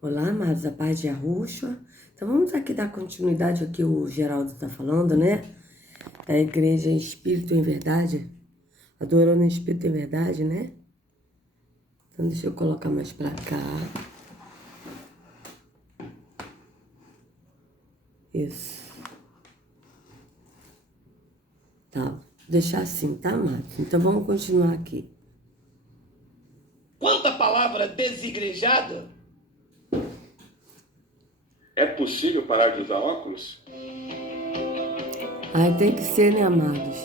Olá, amados, a paz de Yahushua. Então vamos aqui dar continuidade ao que o Geraldo está falando, né? Da igreja em espírito e em verdade, adorando em espírito e em verdade, né? Então deixa eu colocar mais pra cá. Isso. Tá, vou deixar assim, tá, amados? Então vamos continuar aqui. Quanto à palavra desigrejada, É possível parar de usar óculos? Ai, tem que ser, né, amados?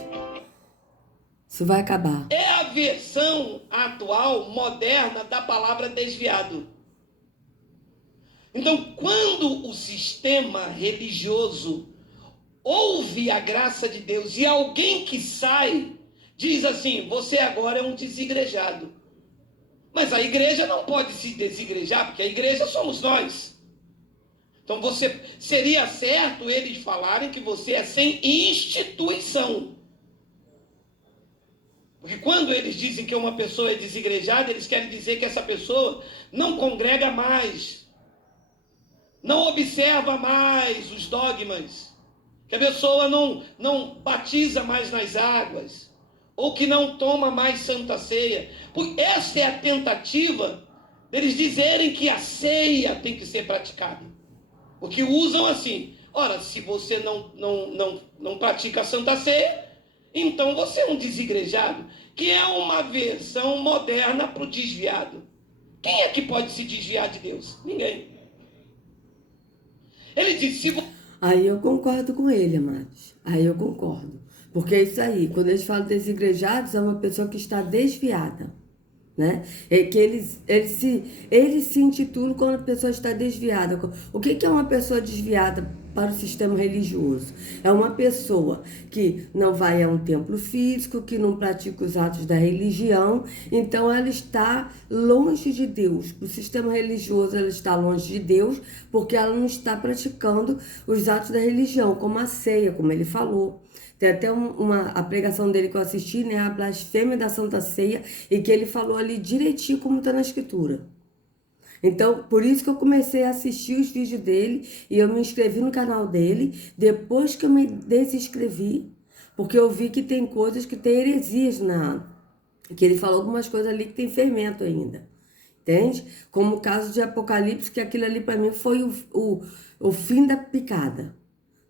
Isso vai acabar. é a versão atual, moderna, da palavra desviado. Então, quando o sistema religioso ouve a graça de Deus e alguém que sai diz assim: você agora é um desigrejado. Mas a igreja não pode se desigrejar, porque a igreja somos nós. Então seria certo eles falarem que você é sem instituição. Porque quando eles dizem que uma pessoa é desigrejada, eles querem dizer que essa pessoa não congrega mais, não observa mais os dogmas, que a pessoa não batiza mais nas águas, ou que não toma mais santa ceia. Porque essa é a tentativa deles dizerem que a ceia tem que ser praticada. Porque usam assim: ora, se você não pratica a santa ceia, então você é um desigrejado, que é uma versão moderna para o desviado. Quem é que pode se desviar de Deus? Ninguém. Ele disse: Aí eu concordo com ele, amados. Aí eu concordo. Porque é isso aí. Quando eles falam desigrejados, é uma pessoa que está desviada, né? É que eles se intitulam quando a pessoa está desviada. O que é uma pessoa desviada para o sistema religioso? É uma pessoa que não vai a um templo físico, que não pratica os atos da religião, então ela está longe de Deus. Para o sistema religioso, ela está longe de Deus, porque ela não está praticando os atos da religião, como a ceia, como ele falou. Tem até a pregação dele que eu assisti, né? A blasfêmia da Santa Ceia, e que ele falou ali direitinho como está na Escritura. Então, por isso que eu comecei a assistir os vídeos dele e eu me inscrevi no canal dele depois que eu me desinscrevi, porque eu vi que tem coisas que tem heresias que ele falou algumas coisas ali que tem fermento ainda. Entende? Como o caso de Apocalipse, que aquilo ali para mim foi o fim da picada,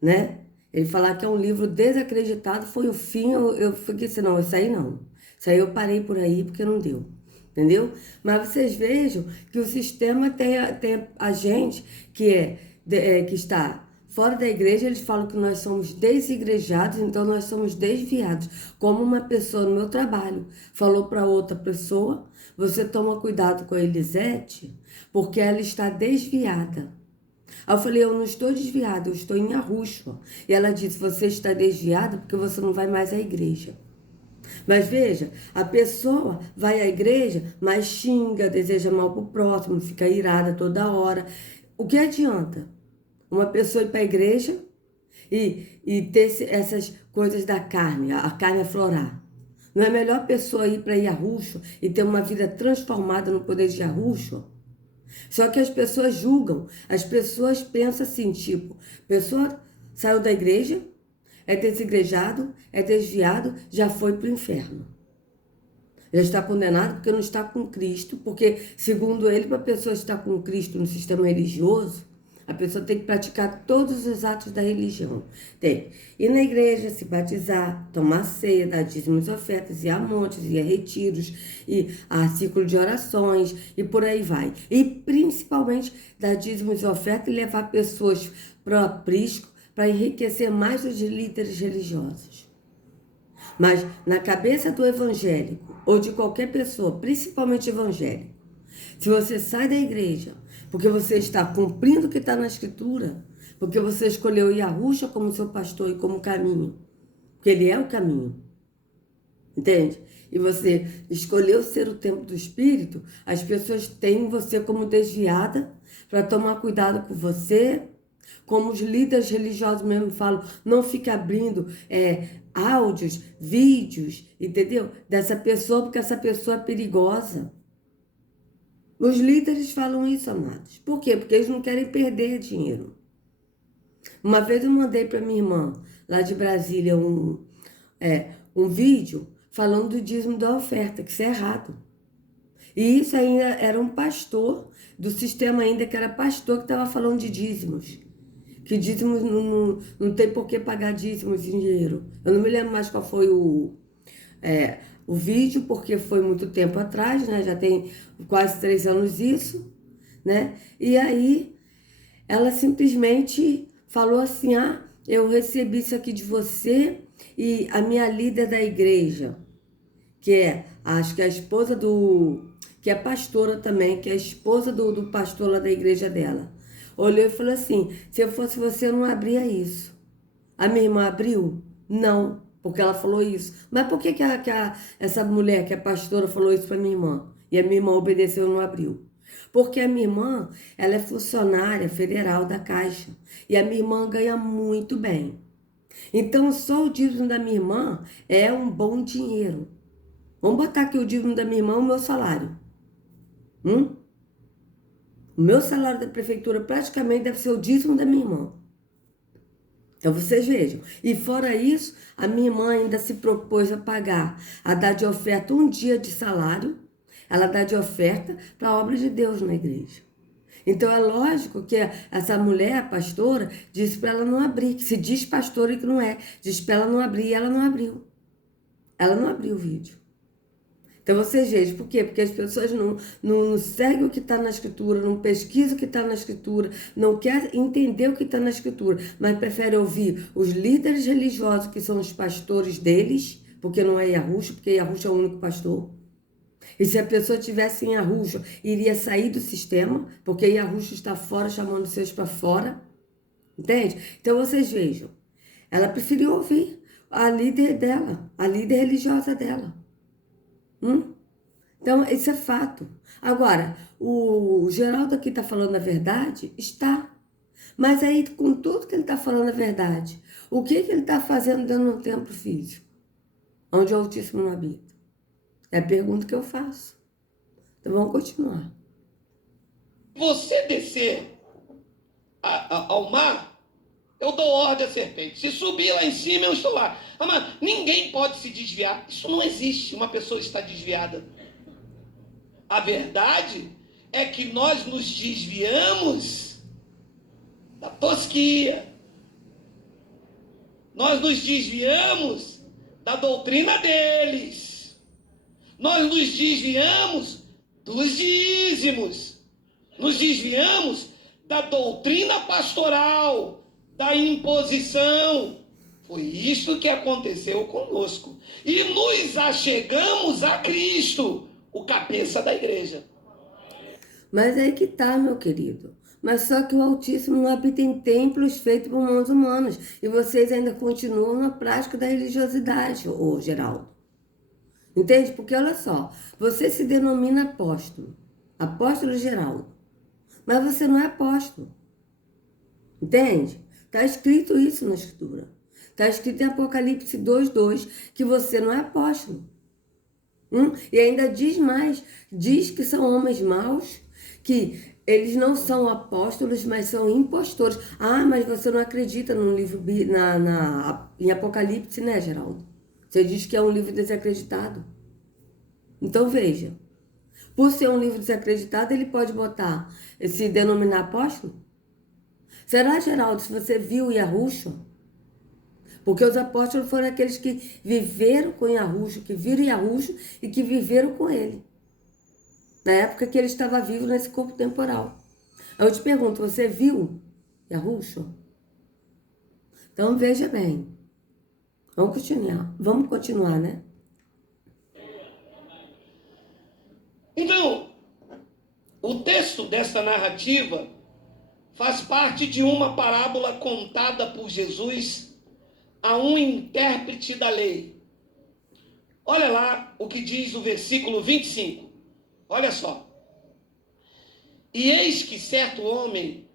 né? Ele falar que é um livro desacreditado foi o fim, eu fiquei assim, não, isso aí não. Isso aí eu parei por aí porque não deu. Entendeu? Mas vocês vejam que o sistema tem a gente que está fora da igreja, eles falam que nós somos desigrejados, então nós somos desviados. Como uma pessoa no meu trabalho falou para outra pessoa: você toma cuidado com a Elisete, porque ela está desviada. Aí eu falei: eu não estou desviada, eu estou em Arruxo. E ela disse: você está desviada porque você não vai mais à igreja. Mas veja, a pessoa vai à igreja, mas xinga, deseja mal pro próximo, fica irada toda hora. O que adianta uma pessoa ir para a igreja e ter essas coisas da carne, a carne aflorar? Não é melhor a pessoa ir para Yahushua e ter uma vida transformada no poder de Yahushua? Só que as pessoas julgam, as pessoas pensam assim, tipo, pessoa saiu da igreja, é desigrejado, é desviado, já foi para o inferno. Já está condenado porque não está com Cristo, porque, segundo ele, para a pessoa estar com Cristo no sistema religioso, a pessoa tem que praticar todos os atos da religião. Tem ir na igreja, se batizar, tomar ceia, dar dízimos e ofertas, ir a montes, ir a retiros, ir a ciclo de orações e por aí vai. E principalmente dar dízimos e ofertas e levar pessoas para o aprisco para enriquecer mais os líderes religiosos. Mas na cabeça do evangélico ou de qualquer pessoa, principalmente evangélico, se você sai da igreja porque você está cumprindo o que está na Escritura, porque você escolheu Yahushua como seu pastor e como caminho, porque ele é o caminho, entende? E você escolheu ser o templo do Espírito, as pessoas têm você como desviada para tomar cuidado com você, como os líderes religiosos mesmo falam, não fica abrindo áudios, vídeos, entendeu? Dessa pessoa, porque essa pessoa é perigosa. Os líderes falam isso, amados. Por quê? Porque eles não querem perder dinheiro. Uma vez eu mandei para minha irmã, lá de Brasília, um vídeo falando do dízimo da oferta, que isso é errado. E isso ainda era um pastor do sistema ainda, que era pastor, que estava falando de dízimos. Que dízimos não tem por que pagar dízimos em dinheiro. Eu não me lembro mais qual foi o vídeo, porque foi muito tempo atrás, né? Já tem quase 3 anos isso, né? E aí ela simplesmente falou assim: eu recebi isso aqui de você e a minha líder da igreja, acho que é a esposa que é pastora também, que é a esposa do pastor lá da igreja dela. Olhou e falou assim: se eu fosse você, eu não abria isso. A minha irmã abriu? Não, porque ela falou isso. Mas por que essa mulher que é pastora falou isso para minha irmã? E a minha irmã obedeceu e não abriu? Porque a minha irmã, ela é funcionária federal da Caixa. E a minha irmã ganha muito bem. Então, só o dízimo da minha irmã é um bom dinheiro. Vamos botar aqui o dízimo da minha irmã, o meu salário. O meu salário da prefeitura praticamente deve ser o dízimo da minha irmã. Então vocês vejam. E fora isso, a minha irmã ainda se propôs a dar de oferta um dia de salário. Ela dá de oferta para a obra de Deus na igreja. Então é lógico que essa mulher, a pastora, disse para ela não abrir. Que se diz pastora e que não é. Diz para ela não abrir e ela não abriu. Ela não abriu o vídeo. Então vocês vejam, por quê? Porque as pessoas não seguem o que está na Escritura, não pesquisam o que está na Escritura, não querem entender o que está na Escritura, mas preferem ouvir os líderes religiosos, que são os pastores deles, porque não é Yahusha, porque Yahusha é o único pastor. E se a pessoa tivesse em Yahusha, iria sair do sistema, porque Yahusha está fora, chamando seus para fora. Entende? Então vocês vejam, ela preferiu ouvir a líder dela, a líder religiosa dela. Então, isso é fato. Agora, o Geraldo aqui está falando a verdade? Está. Mas aí, com tudo que ele está falando a verdade, o que ele está fazendo dentro do templo físico? Onde o Altíssimo não habita? É a pergunta que eu faço. Então, vamos continuar. Você descer ao mar, eu dou ordem à serpente. Se subir lá em cima, eu estou lá. Mas ninguém pode se desviar. Isso não existe. Uma pessoa está desviada. A verdade é que nós nos desviamos da tosquia. Nós nos desviamos da doutrina deles. Nós nos desviamos dos dízimos. Nos desviamos da doutrina pastoral, da imposição. Foi isso que aconteceu conosco. E nos achegamos a Cristo, o cabeça da igreja. Mas aí que tá, meu querido. Mas só que o Altíssimo não habita em templos feitos por mãos humanas. E vocês ainda continuam na prática da religiosidade, ô Geraldo. Entende? Porque olha só, você se denomina apóstolo. Apóstolo Geraldo. Mas você não é apóstolo. Entende? Está escrito isso na Escritura. Está escrito em Apocalipse 2:2 que você não é apóstolo. E ainda diz mais, diz que são homens maus, que eles não são apóstolos, mas são impostores. Mas você não acredita no livro, em Apocalipse, né, Geraldo? Você diz que é um livro desacreditado. Então veja, por ser um livro desacreditado, ele pode se denominar apóstolo? Será, Geraldo, se você viu Yahusha? Porque os apóstolos foram aqueles que viveram com Yahusha, que viram Yahusha e que viveram com ele. Na época que ele estava vivo nesse corpo temporal. Aí eu te pergunto, você viu Yahusha? Então veja bem. Vamos continuar, né? Então, o texto desta narrativa faz parte de uma parábola contada por Jesus a um intérprete da lei. Olha lá o que diz o versículo 25. Olha só. E eis que certo homem,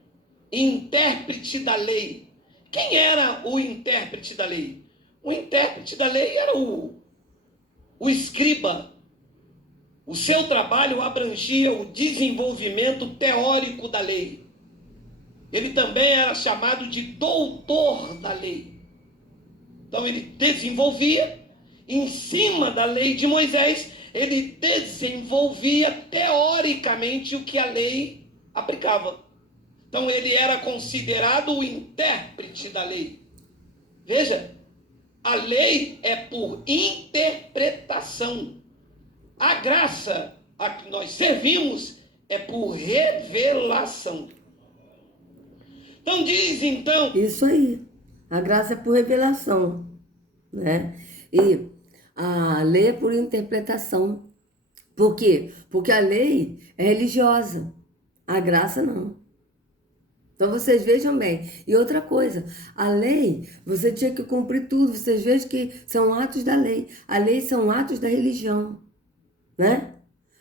intérprete da lei. Quem era o intérprete da lei? O intérprete da lei era o escriba, O seu trabalho abrangia o desenvolvimento teórico da lei. Ele também era chamado de doutor da lei. Então ele desenvolvia, em cima da lei de Moisés, ele desenvolvia teoricamente o que a lei aplicava. Então ele era considerado o intérprete da lei. Veja, a lei é por interpretação. A graça a que nós servimos é por revelação. Então diz então... Isso aí. A graça é por revelação, né? E a lei é por interpretação. Por quê? Porque a lei é religiosa. A graça não. Então vocês vejam bem. E outra coisa, a lei, você tinha que cumprir tudo. Vocês vejam que são atos da lei. A lei são atos da religião, né?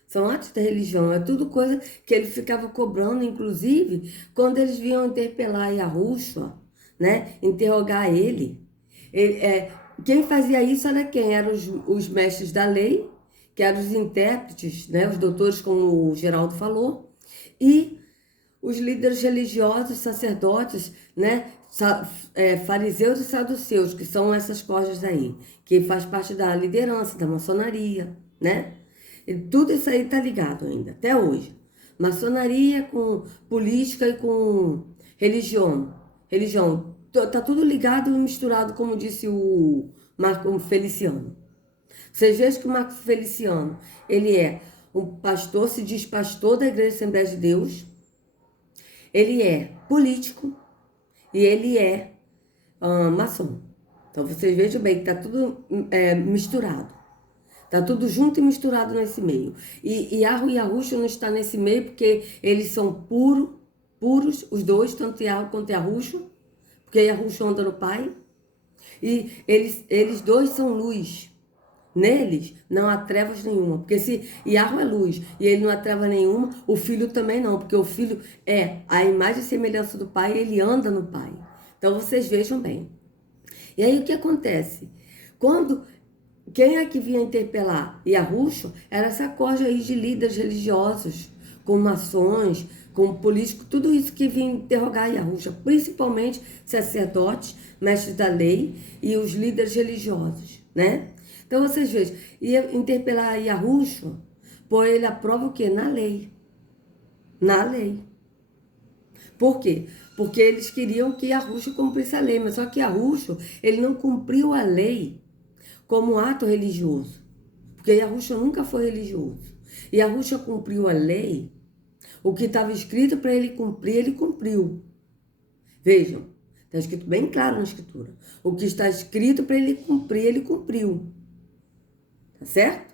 São atos da religião. É tudo coisa que ele ficava cobrando, inclusive, quando eles vinham interpelar Yahushua, né? Interrogar ele. Quem fazia isso era quem? Eram os mestres da lei, que eram os intérpretes, né? Os doutores, como o Geraldo falou, e os líderes religiosos, sacerdotes, né? Fariseus e saduceus, que são essas cordas aí, que faz parte da liderança, da maçonaria, né? E tudo isso aí tá ligado ainda, até hoje. Maçonaria com política e com religião. Tá tudo ligado e misturado, como disse o Marco Feliciano. Vocês vejam que o Marco Feliciano, ele é um pastor, se diz pastor da Igreja Assembleia de Deus, ele é político e ele é maçom. Então vocês vejam bem que tá tudo misturado. Tá tudo junto e misturado nesse meio. E Yahweh e Yahushua não está nesse meio porque eles são puros, os dois, tanto Yahweh quanto Yahushua, porque Yahushua anda no Pai. E eles dois são luz. Neles não há trevas nenhuma. Porque se Yahweh é luz e ele não há treva nenhuma, o Filho também não. Porque o Filho é a imagem e semelhança do Pai, ele anda no Pai. Então vocês vejam bem. E aí o que acontece? Quem é que vinha interpelar Yahushua era essa corja aí de líderes religiosos, com maçons, com políticos, tudo isso que vinha interrogar Yahushua, principalmente sacerdotes, mestres da lei e os líderes religiosos, né? Então vocês vejam, ia interpelar Yahushua, pôr ele à prova o quê? Na lei. Na lei. Por quê? Porque eles queriam que Yahushua cumprisse a lei, mas só que Yahushua, ele não cumpriu a lei como ato religioso, porque Yahushua nunca foi religioso. E Yahushua cumpriu a lei, o que estava escrito para ele cumprir, ele cumpriu. Vejam, está escrito bem claro na Escritura. O que está escrito para ele cumprir, ele cumpriu. Tá certo?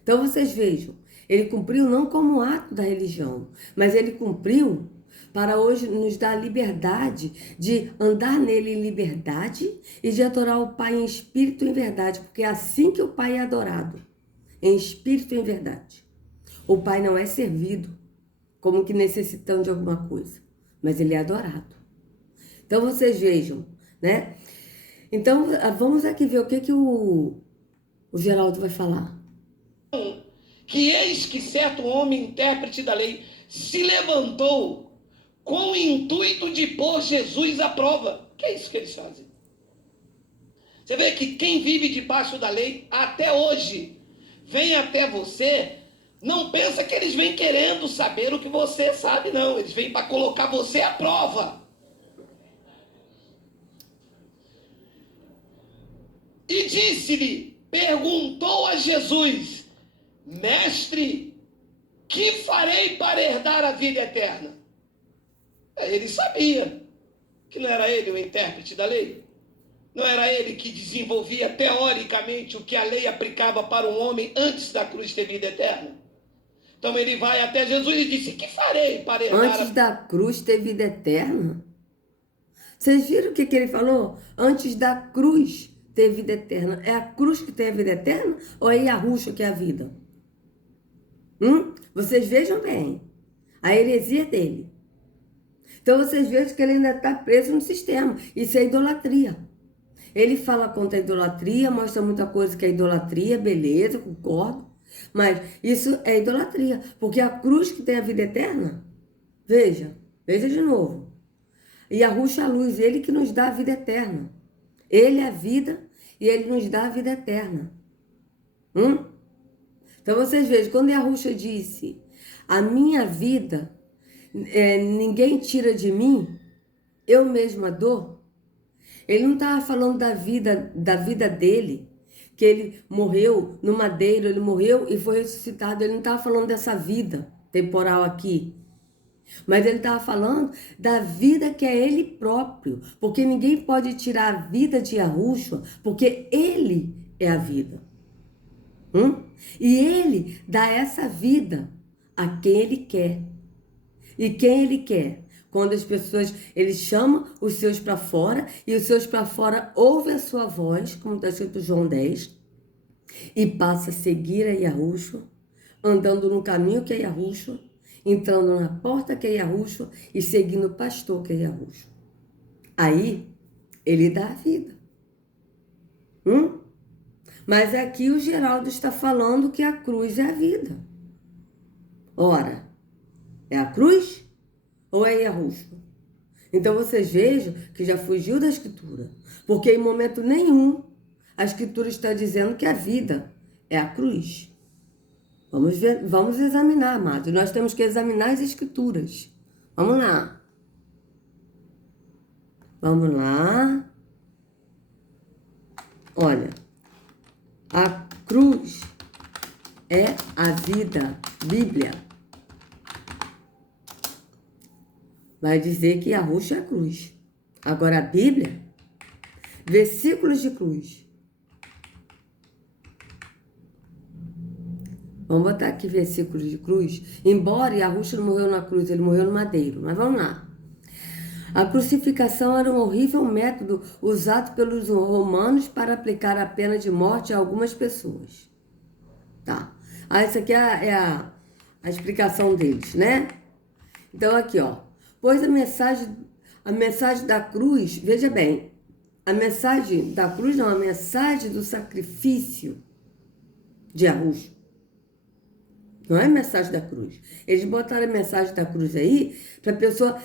Então vocês vejam, ele cumpriu não como ato da religião, mas ele cumpriu para hoje nos dar a liberdade de andar nele em liberdade e de adorar o Pai em espírito e em verdade, porque é assim que o Pai é adorado, em espírito e em verdade. O Pai não é servido como que necessitando de alguma coisa, mas ele é adorado. Então vocês vejam, né? Então vamos aqui ver o que o Geraldo vai falar. Que eis que certo homem, intérprete da lei, se levantou com o intuito de pôr Jesus à prova. Que é isso que eles fazem? Você vê que quem vive debaixo da lei, até hoje, vem até você, não pensa que eles vêm querendo saber o que você sabe, não. Eles vêm para colocar você à prova. E disse-lhe, perguntou a Jesus, mestre, que farei para herdar a vida eterna? Ele sabia que não era ele o intérprete da lei. Não era ele que desenvolvia teoricamente o que a lei aplicava para um homem antes da cruz ter vida eterna. Então ele vai até Jesus e disse, que farei para herdar Antes da cruz ter vida eterna? Vocês viram o que ele falou? Antes da cruz ter vida eterna. É a cruz que tem a vida eterna ou é Yahushua que é a vida? Vocês vejam bem. A heresia dele. Então vocês vejam que ele ainda está preso no sistema. Isso é idolatria. Ele fala contra a idolatria, mostra muita coisa que é idolatria, beleza, concordo. Mas isso é idolatria, porque a cruz que tem a vida eterna, veja de novo. Yahushua é a luz, ele que nos dá a vida eterna. Ele é a vida e ele nos dá a vida eterna. Então vocês vejam, quando Yahushua disse, a minha vida, ninguém tira de mim, eu mesma dou. Ele não estava falando da vida dele, que ele morreu no madeiro, ele morreu e foi ressuscitado. Ele não estava falando dessa vida temporal aqui. Mas ele estava falando da vida que é ele próprio. Porque ninguém pode tirar a vida de Yahushua, porque ele é a vida. E ele dá essa vida a quem ele quer. E quem ele quer? Quando as pessoas, ele chama os seus para fora, e os seus para fora ouvem a sua voz, como está escrito em João 10, e passa a seguir a Yahushua, andando no caminho que é Yahushua, entrando na porta que é Yahushua e seguindo o pastor que é Yahushua. Aí, ele dá a vida. Mas aqui o Geraldo está falando que a cruz é a vida. Ora, é a cruz ou é Yahushua? Então vocês vejam que já fugiu da Escritura. Porque em momento nenhum a Escritura está dizendo que a vida é a cruz. Vamos examinar, amados. Nós temos que examinar as Escrituras. Vamos lá. Vamos lá. Olha, a cruz é a vida. Bíblia vai dizer que Yahushua é a cruz. Agora a Bíblia, versículos de cruz. Vamos botar aqui versículos de cruz. Embora Yahushua não morreu na cruz, ele morreu no madeiro. Mas vamos lá. A crucificação era um horrível método usado pelos romanos para aplicar a pena de morte a algumas pessoas. Tá. Essa aqui é a explicação deles, né? Então aqui, ó. Pois a mensagem da cruz, veja bem, a mensagem da cruz não, a mensagem do sacrifício de Yahushua. Não é a mensagem da cruz. Eles botaram a mensagem da cruz aí para a pessoa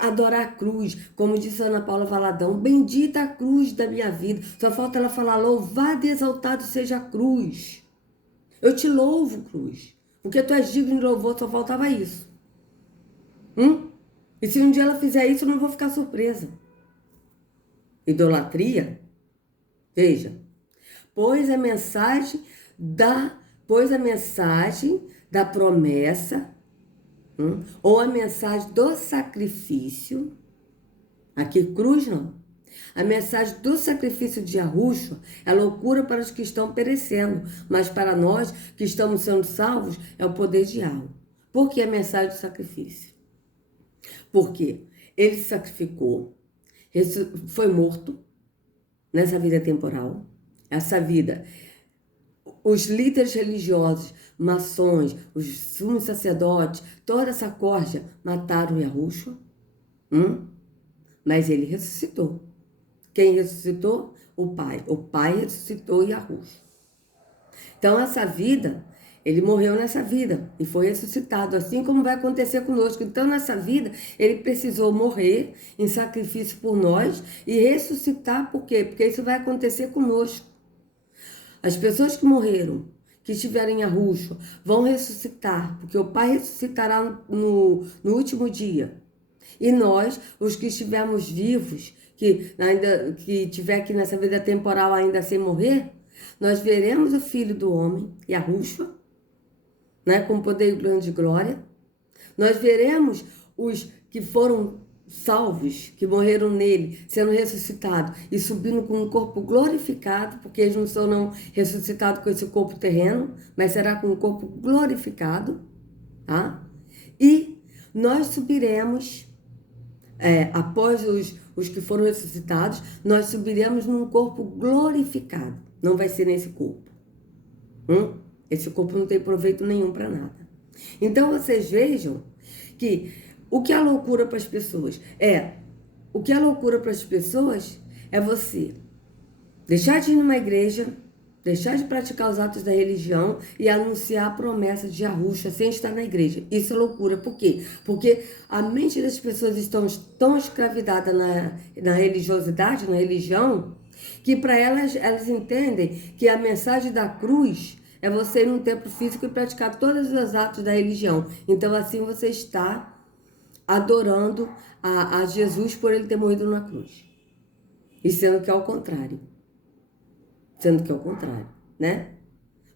adorar a cruz. Como disse a Ana Paula Valadão, bendita a cruz da minha vida. Só falta ela falar, louvado e exaltado seja a cruz. Eu te louvo, cruz. Porque tu és digno de louvor, só faltava isso. E se um dia ela fizer isso, eu não vou ficar surpresa. Idolatria? Veja. Pois a mensagem da promessa, ou a mensagem do sacrifício, aqui cruz não, a mensagem do sacrifício de Yahushua é loucura para os que estão perecendo, mas para nós que estamos sendo salvos é o poder de Yahweh. Por que a mensagem do sacrifício? Porque ele se sacrificou, foi morto nessa vida temporal, essa vida. Os líderes religiosos, maçons, os sumos sacerdotes, toda essa corja mataram Yahushua, mas ele ressuscitou. Quem ressuscitou? O Pai. O Pai ressuscitou Yahushua. Então essa vida, ele morreu nessa vida e foi ressuscitado, assim como vai acontecer conosco. Então nessa vida, ele precisou morrer em sacrifício por nós e ressuscitar, por quê? Porque isso vai acontecer conosco. As pessoas que morreram, que estiverem em Yahushua, vão ressuscitar, porque o Pai ressuscitará no último dia. E nós, os que estivermos vivos, que estiver aqui nessa vida temporal ainda sem morrer, nós veremos o Filho do Homem, Yahushua, né, com poder e grande glória. Nós veremos os que foram salvos, que morreram nele, sendo ressuscitados e subindo com um corpo glorificado, porque eles não são ressuscitados com esse corpo terreno, mas será com um corpo glorificado, tá? E nós subiremos, após os que foram ressuscitados, nós subiremos num corpo glorificado. Não vai ser nesse corpo. Esse corpo não tem proveito nenhum para nada. Então vocês vejam que o que é loucura para as pessoas? O que é loucura para as pessoas é você deixar de ir numa igreja, Deixar de praticar os atos da religião e anunciar a promessa de Yahusha sem estar na igreja. Isso é loucura. Por quê? Porque a mente das pessoas estão tão escravizadas na religiosidade, na religião, que para elas entendem que a mensagem da cruz é você ir num templo físico e praticar todos os atos da religião. Então assim você está adorando a Jesus por ele ter morrido na cruz. E sendo que é o contrário. Né?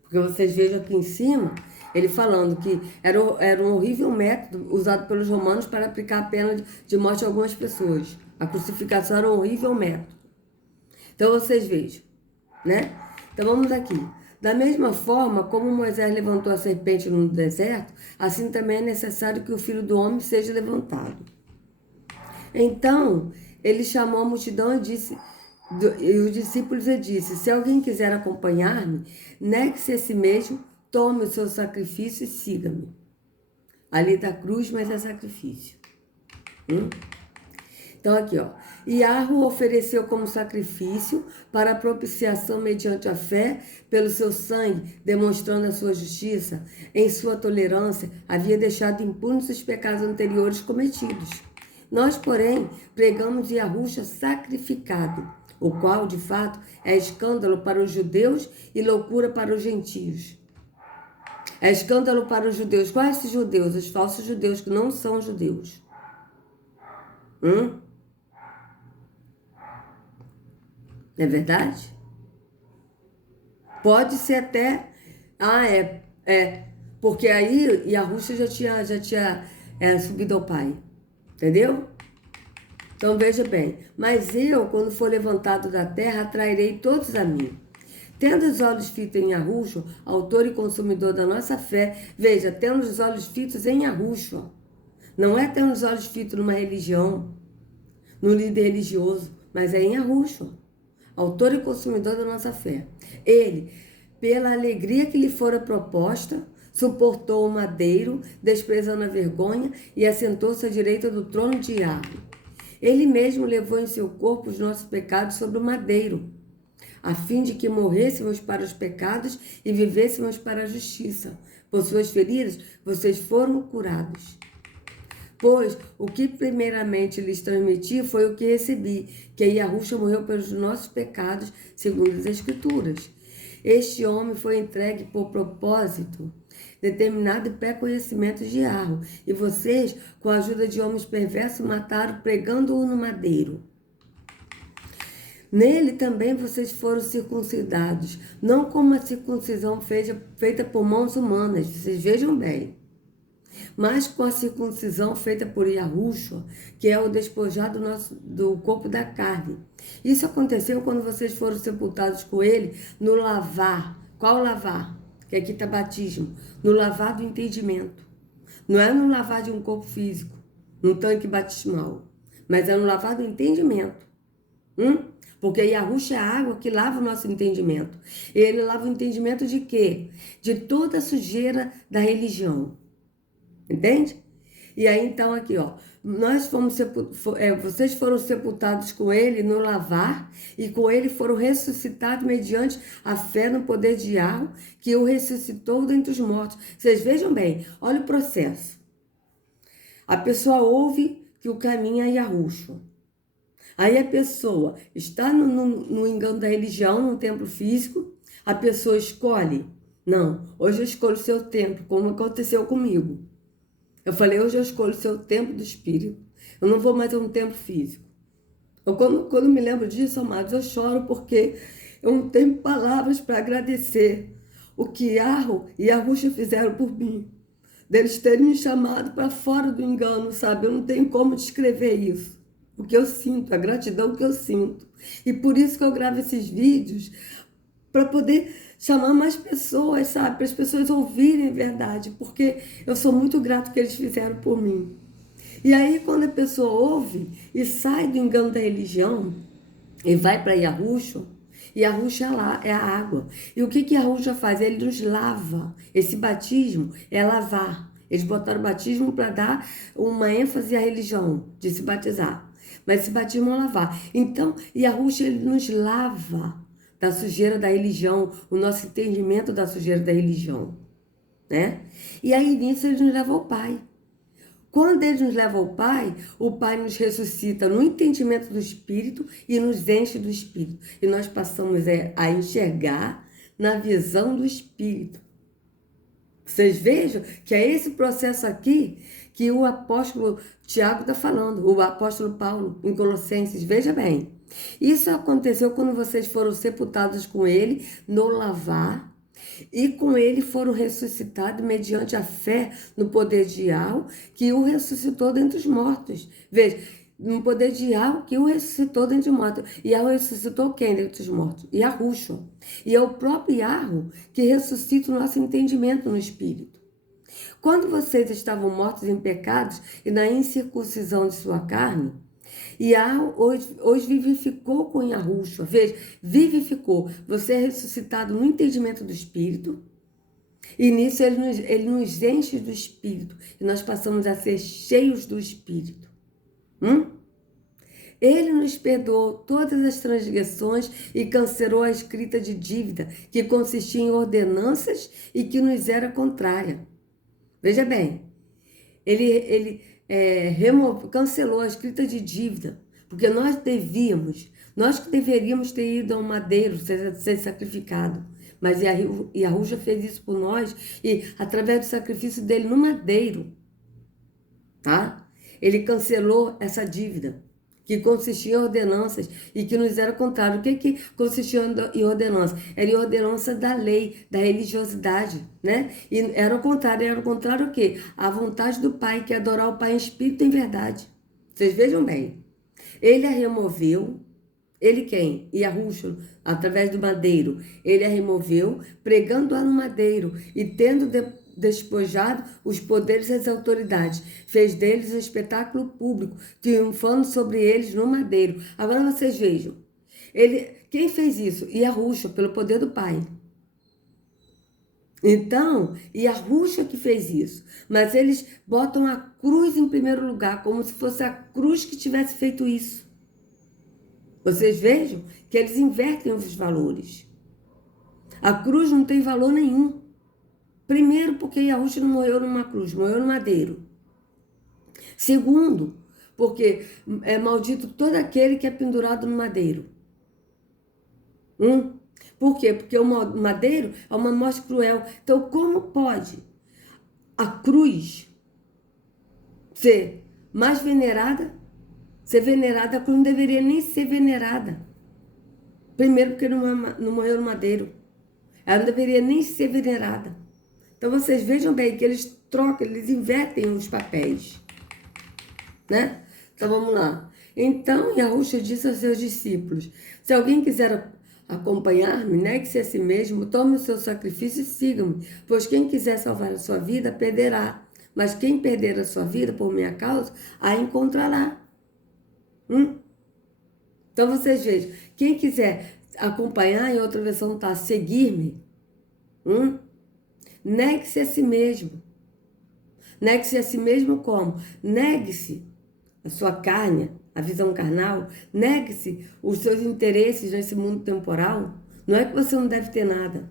Porque vocês vejam aqui em cima, ele falando que era um horrível método usado pelos romanos para aplicar a pena de morte a algumas pessoas. A crucificação era um horrível método. Então vocês vejam, né? Então vamos aqui. Da mesma forma como Moisés levantou a serpente no deserto, assim também é necessário que o Filho do Homem seja levantado. Então, ele chamou a multidão e disse... E os discípulos lhe disse: se alguém quiser acompanhar-me, negue-se a si mesmo, tome o seu sacrifício e siga-me. Ali está a cruz, mas é sacrifício. Então aqui, ó. Iarro ofereceu como sacrifício para a propiciação mediante a fé pelo seu sangue, demonstrando a sua justiça. Em sua tolerância, havia deixado impunes os pecados anteriores cometidos. Nós, porém, pregamos Yahusha sacrificado, o qual, de fato, é escândalo para os judeus e loucura para os gentios. É escândalo para os judeus. Quais esses judeus? Os falsos judeus que não são judeus. Não é verdade? Pode ser até... Porque aí Yahusha já tinha subido ao Pai. Entendeu? Então veja bem, mas eu, quando for levantado da terra, atrairei todos a mim. Tendo os olhos fitos em Yahusha, autor e consumidor da nossa fé, veja, tendo os olhos fitos em Yahusha. Não é tendo os olhos fitos numa religião, no líder religioso, mas é em Yahusha, autor e consumidor da nossa fé. Ele, pela alegria que lhe fora proposta, suportou o madeiro, desprezando a vergonha, e assentou-se à direita do trono de Yahweh. Ele mesmo levou em seu corpo os nossos pecados sobre o madeiro, a fim de que morrêssemos para os pecados e vivêssemos para a justiça. Por suas feridas, vocês foram curados. Pois o que primeiramente lhes transmiti foi o que recebi, que Yahusha morreu pelos nossos pecados, segundo as Escrituras. Este homem foi entregue por propósito determinado e pré-conhecimento de Yahweh, e vocês, com a ajuda de homens perversos, mataram pregando-o no madeiro. Nele também vocês foram circuncidados, não como a circuncisão feita por mãos humanas, vocês vejam bem, mas com a circuncisão feita por Yahusha, que é o despojado do corpo da carne. Isso aconteceu quando vocês foram sepultados com ele no lavar. Qual lavar? Que aqui está batismo. No lavar do entendimento. Não é no lavar de um corpo físico, num tanque batismal, mas é no lavar do entendimento. Porque Yahusha é a água que lava o nosso entendimento. Ele lava o entendimento de quê? De toda a sujeira da religião. Entende? E aí, então, aqui, ó. Vocês foram sepultados com ele no lavar, e com ele foram ressuscitados mediante a fé no poder de Yahweh, que o ressuscitou dentre os mortos. Vocês vejam bem, olha o processo. A pessoa ouve que o caminho é Yahusha. Aí a pessoa está no engano da religião, no templo físico, a pessoa escolhe. Não, hoje eu escolho o seu templo, como aconteceu comigo. Eu falei, hoje eu escolho o seu templo do Espírito. Eu não vou mais a um templo físico. Quando me lembro disso, amados, eu choro porque eu não tenho palavras para agradecer o que Yahweh e Yahusha fizeram por mim. Deles terem me chamado para fora do engano, sabe? Eu não tenho como descrever isso. O que eu sinto, a gratidão que eu sinto. E por isso que eu gravo esses vídeos, para poder chamar mais pessoas, sabe? Para as pessoas ouvirem a verdade, porque eu sou muito grato que eles fizeram por mim. E aí, quando a pessoa ouve e sai do engano da religião e vai para Yahusha, Yahusha é a água. E o que Yahusha faz? Ele nos lava. Esse batismo é lavar. Eles botaram o batismo para dar uma ênfase à religião, de se batizar. Mas esse batismo é lavar. Então, Yahusha, ele nos lava da sujeira da religião, o nosso entendimento da sujeira da religião, né? E aí nisso ele nos leva ao Pai. Quando ele nos leva ao Pai, o Pai nos ressuscita no entendimento do Espírito e nos enche do Espírito. E nós passamos a enxergar na visão do Espírito. Vocês vejam que é esse processo aqui que o apóstolo Tiago está falando, o apóstolo Paulo, em Colossenses. Veja bem, isso aconteceu quando vocês foram sepultados com ele no lavar, e com ele foram ressuscitados mediante a fé no poder de Yahweh, que o ressuscitou dentre os mortos. Veja, no poder de Yahweh, que o ressuscitou dentre os mortos. Yahweh ressuscitou quem dentre os mortos? Yahushua. E é o próprio Yahweh que ressuscita o nosso entendimento no Espírito. Quando vocês estavam mortos em pecados e na incircuncisão de sua carne, Yahweh hoje vivificou com Yahushua. Veja, vivificou. Você é ressuscitado no entendimento do Espírito. E nisso ele nos enche do Espírito. E nós passamos a ser cheios do Espírito. Ele nos perdoou todas as transgressões e cancelou a escrita de dívida, que consistia em ordenanças e que nos era contrária. Veja bem, ele cancelou a escrita de dívida, porque nós que deveríamos ter ido ao madeiro ser sacrificado, mas Yahushua fez isso por nós, e através do sacrifício dele no madeiro, tá? Ele cancelou essa dívida, que consistia em ordenanças e que nos era contrário. O que consistia em ordenança? Era em ordenança da lei, da religiosidade, né? E era o contrário o quê? A vontade do Pai, que é adorar o Pai em espírito e em verdade. Vocês vejam bem. Ele a removeu, ele quem? Yahushua, através do madeiro. Ele a removeu, pregando-a no madeiro e tendo despojado os poderes e as autoridades, fez deles um espetáculo público, triunfando sobre eles no madeiro. Agora vocês vejam, quem fez isso? Yahushua, pelo poder do Pai. Então, Yahushua que fez isso, mas eles botam a cruz em primeiro lugar, como se fosse a cruz que tivesse feito isso. Vocês vejam que eles invertem os valores. A cruz não tem valor nenhum. Primeiro, porque Yahushua não morreu numa cruz, morreu no madeiro. Segundo, porque é maldito todo aquele que é pendurado no madeiro. Por quê? Porque o madeiro é uma morte cruel. Então, como pode a cruz ser mais venerada? Ser venerada, a cruz não deveria nem ser venerada. Primeiro, porque não morreu no madeiro. Ela não deveria nem ser venerada. Então, vocês vejam bem que eles trocam, eles invertem os papéis, né? Então, vamos lá. Então, Yahushua disse aos seus discípulos, se alguém quiser acompanhar-me, negue-se a si mesmo, tome o seu sacrifício e siga-me, pois quem quiser salvar a sua vida, perderá, mas quem perder a sua vida por minha causa, a encontrará. Então, vocês vejam, quem quiser acompanhar, em outra versão está, seguir-me, negue-se a si mesmo. Negue-se a si mesmo como? Negue-se a sua carne, a visão carnal. Negue-se os seus interesses nesse mundo temporal. Não é que você não deve ter nada.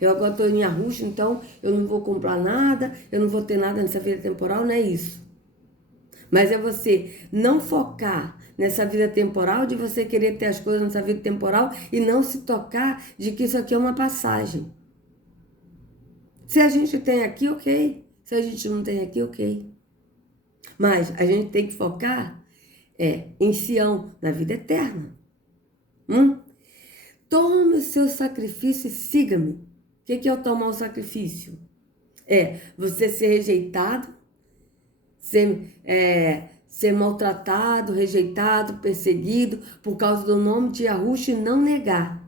Eu agora estou em Yahushua, então eu não vou comprar nada, eu não vou ter nada nessa vida temporal. Não é isso. Mas é você não focar nessa vida temporal, de você querer ter as coisas nessa vida temporal e não se tocar de que isso aqui é uma passagem. Se a gente tem aqui, ok. Se a gente não tem aqui, ok. Mas a gente tem que focar em Sião, na vida eterna. Tome o seu sacrifício e siga-me. O que é o tomar o sacrifício? É você ser rejeitado, ser maltratado, rejeitado, perseguido por causa do nome de Yahushua e não negar.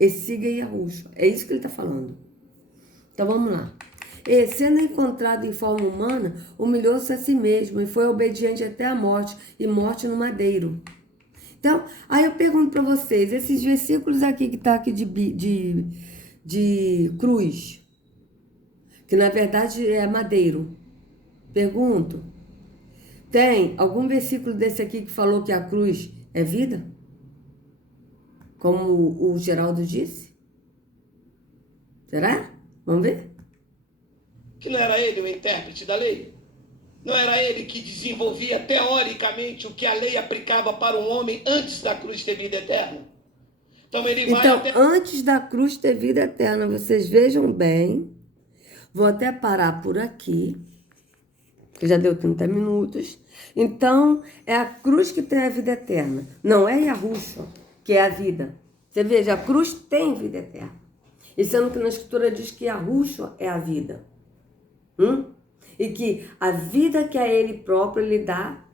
E siga Yahushua. É isso que ele está falando. Então, vamos lá. E, sendo encontrado em forma humana, humilhou-se a si mesmo e foi obediente até a morte, e morte no madeiro. Então, aí eu pergunto para vocês, esses versículos aqui que está aqui de cruz, que na verdade é madeiro. Pergunto, tem algum versículo desse aqui que falou que a cruz é vida? como o Geraldo disse? Será? Vamos ver? Que não era ele o intérprete da lei? Não era ele que desenvolvia teoricamente o que a lei aplicava para um homem antes da cruz ter vida eterna? Então ele vai Então, até... antes da cruz ter vida eterna, vocês vejam bem, vou até parar por aqui, que já deu 30 minutos. Então, é a cruz que tem a vida eterna, não é Yahushua, que é a vida. Você veja, a cruz tem vida eterna. E sendo que na Escritura diz que Yahushua é a vida. E que a vida que a ele próprio lhe dá.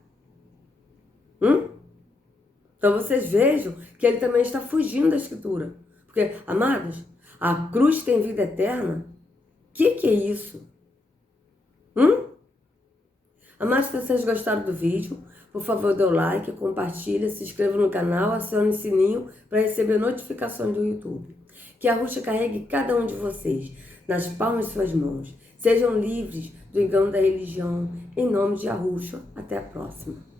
Então vocês vejam que ele também está fugindo da Escritura. Porque, amados, a cruz tem vida eterna? O que é isso? Amados, se vocês gostaram do vídeo, por favor, dê o like, compartilha, se inscreva no canal, acione o sininho para receber notificações do YouTube. Que a Yahushua carregue cada um de vocês nas palmas de suas mãos. Sejam livres do engano da religião. Em nome de Yahushua. Até a próxima.